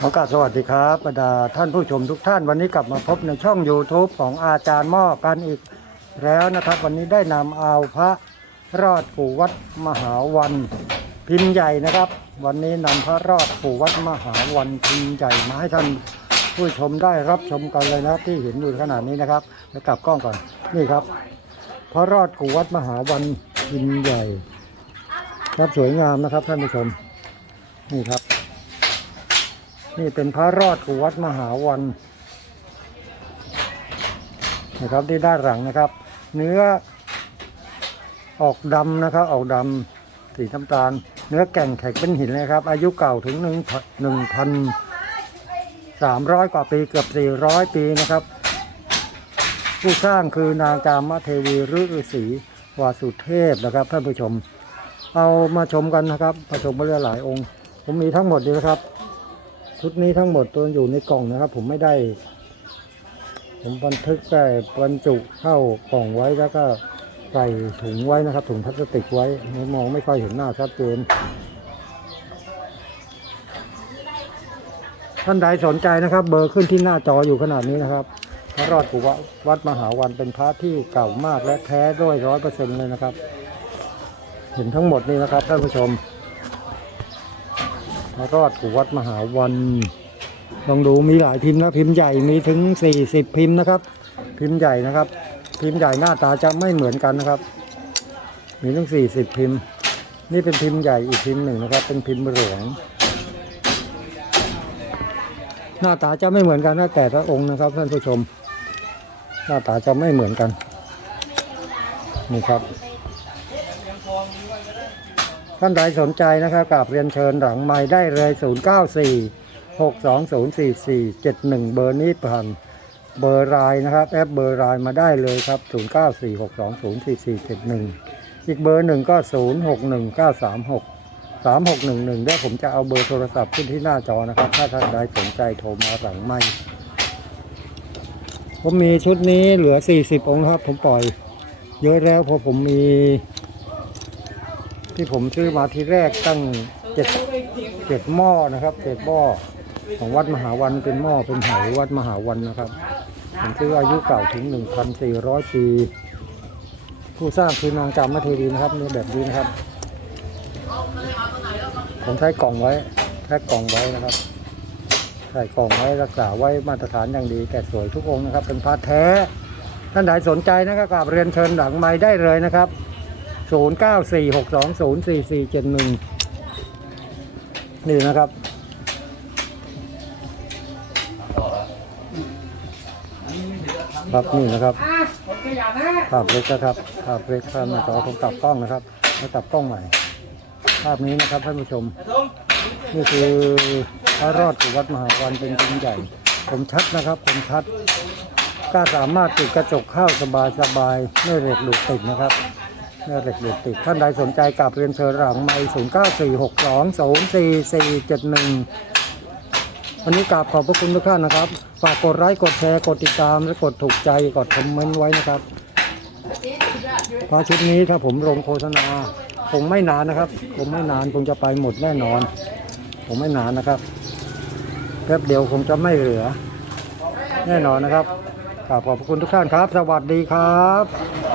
ขอกราบสวัสดีครับบรรดาท่านผู้ชมทุกท่านวันนี้กลับมาพบในช่อง YouTube ของอาจารย์หม้อกันอีกแล้วนะครับ วันนี้ได้นำเอาพระรอดปู่วัดมหาวันพิมพ์ใหญ่นะครับ วันนี้นำพระรอดปู่วัดมหาวันพิมพ์ใหญ่มาให้ท่านผู้ชมได้รับชมกันเลยนะครับที่เห็นอยู่ขนาดนี้นะครับแล้วกลับกล้องก่อนนี่ครับ พระรอดปู่วัดมหาวันพิมพ์ใหญ่ ครับสวยงามนะครับท่านผู้ชมนี่ครับ นี่เป็นพระรอดของวัดมหาวันนะครับที่ด้านหลังนะครับ เนื้อออกดำนะครับ ออกดำสีน้ำตาล เนื้อแก่งแข็งเป็นหินเลยครับ อายุเก่าถึงหนึ่งหนึ่งพันสามร้อยกว่าปีเกือบสี่ร้อยปีนะครับ ผู้สร้างคือนางจามเทวีฤาษีวาสุเทพนะครับท่านผู้ชม เอามาชมกันนะครับมาชมมาเรื่อหลายองค์ ผมมีทั้งหมดนี้นะครับ ชุดนี้ทั้งหมดตัวอยู่ในกล่องนะครับ ผมไม่ได้ ผมบันทึกได้บรรจุเข้ากล่องไว้แล้วก็ใส่ถุงไว้นะครับ ถุงพลาสติกไว้มองไม่ค่อยเห็นหน้าชัดเจนท่านใดสนใจนะครับ เบอร์ขึ้นที่หน้าจออยู่ขนาดนี้นะครับ พระรอดกุวะวัดมหาวันเป็นพระที่เก่ามากและแท้ด้วยร้อยเปอร์เซ็นต์เลยนะครับ เห็นทั้งหมดนี้นะครับท่านผู้ชม พระรอดกุวัดมหาวันลองดูมีหลายพิมพ์นะพิมพ์ใหญ่มีถึง 40 พิมพ์นะครับ พิมพ์ใหญ่นะครับ พิมพ์ใหญ่หน้าตาจะไม่เหมือนกันนะครับ มีถึง 40 พิมพ์ นี่เป็นพิมพ์ใหญ่อีกพิมพ์หนึ่งนะครับ เป็นพิมพ์เหลวงหน้าตาจะไม่เหมือนกันนะแต่ละองค์นะครับท่านผู้ชม หน้าตาจะไม่เหมือนกันนี่ครับ ท่านใดสนใจนะครับกราบเรียนเชิญหลังไม้ได้เลย 0 9 4 6 2 0 4 4 7 1 เบอร์นี้ผ่านเบอร์ไลน์นะครับแอปเบอร์ไลน์มาได้เลยครับ 0 9 4 6 2 0 4 4 7 1 อีกเบอร์หนึ่งก็ 0 6 1 9 3 6 3 6 1 1เดี๋ยวผมจะเอาเบอร์โทรศัพท์ขึ้นที่หน้าจอนะครับ ถ้าท่านใดสนใจโทรมาหลังไม้ผมมีชุดนี้เหลือ 40 องค์ครับ ผมปล่อย เยอะแล้วเพราะผมมี ที่ผมซื้อมาทีแรกตั้งเจ็ดเจ็ดหม้อนะครับเจ็ดหม้อของวัดมหาวันเป็นหม้อเป็นไหวัดมหาวันนะครับผมซื้ออายุเก่าถึง 1,400 ปี ผู้สร้างคือนางจามเทวีนะครับนี่แบบนี้นะครับ ผมใช้กล่องไว้แพ็กกล่องไว้นะครับใส่กล่องไว้รักษาไว้มาตรฐานอย่างดีแก่สวยทุกองค์นะครับ เป็นพระแท้ท่านใดสนใจนะครับกราบเรียนเชิญหลังไม้ได้เลยนะครับ ศูนย์เก้าสี่หกสองศูนย์สี่สี่เจ็ดหนึ่งนี่นะครับ ครับนี่นะครับภาพเล็กนะครับภาพเล็กภาพหน้าจอผมกลับกล้องนะครับแล้วกลับกล้องใหม่ ภาพนี้นะครับท่านผู้ชม นี่คือพระรอดของวัดมหาวันเป็นชิ้นใหญ่ ผมชัดนะครับผมชัดก็สามารถติดกระจกเข้าสบายสบายไม่เหล็กดูดติดนะครับ นื้อเหล็กเด็ดติดท่านใดสนใจกับเรียนเชิญหลังไม้ศูนย์เก้าสี่หกสองศูนย์สี่สี่เจ็ดหนึ่งวันนี้กราบขอบพระคุณทุกท่านนะครับ ฝากกดไลค์กดแชร์กดติดตามและกดถูกใจกดคอมเมนต์ไว้นะครับเพราะชุดนี้ถ้าผมลงโฆษณาคงไม่นานนะครับคงไม่นานคงจะไปหมดแน่นอนคงไม่นานนะครับแป๊บเดียวคงจะไม่เหลือ แน่นอนนะครับกราบขอบพระคุณทุกท่านครับ สวัสดีครับ